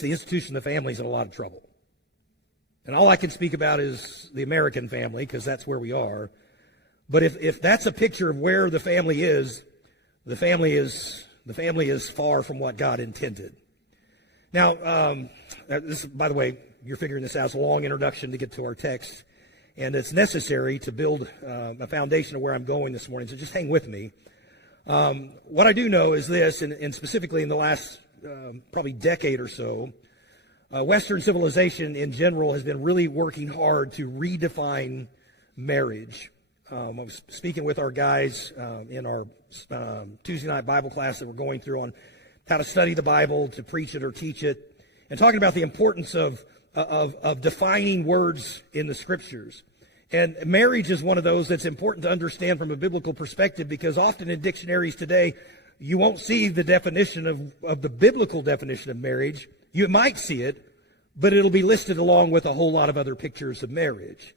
the institution of the family is in a lot of trouble. And all I can speak about is the American family, because that's where we are. But if that's a picture of where the family is, the family is far from what God intended. Now, this, by the way, you're figuring this out. It's a long introduction to get to our text, and it's necessary to build a foundation of where I'm going this morning, so just hang with me. What I do know is this, and specifically in the last probably decade or so, Western civilization in general has been really working hard to redefine marriage. I was speaking with our guys in our Tuesday night Bible class that we're going through on how to study the Bible, to preach it or teach it, and talking about the importance of defining words in the Scriptures. And marriage is one of those that's important to understand from a biblical perspective, because often in dictionaries today, you won't see the definition of the biblical definition of marriage. You might see it, but it'll be listed along with a whole lot of other pictures of marriage.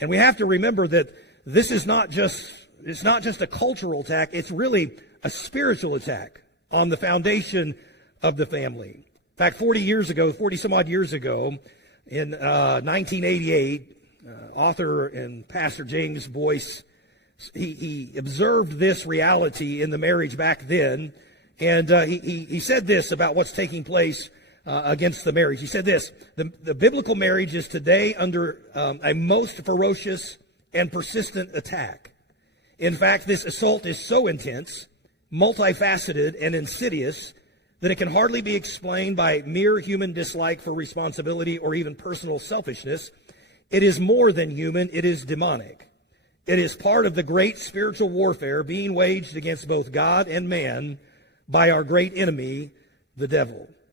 And we have to remember that this is it's not just a cultural attack, it's really a spiritual attack on the foundation of the family. In fact, 40 some odd years ago, in 1988, author and pastor James Boyce, he observed this reality in the marriage back then, and he said this about what's taking place against the marriage. He said this: the biblical marriage is today under a most ferocious and persistent attack. In fact, this assault is so intense, multifaceted, and insidious that it can hardly be explained by mere human dislike for responsibility or even personal selfishness. It is more than human, it is demonic. It is part of the great spiritual warfare being waged against both God and man by our great enemy, the devil.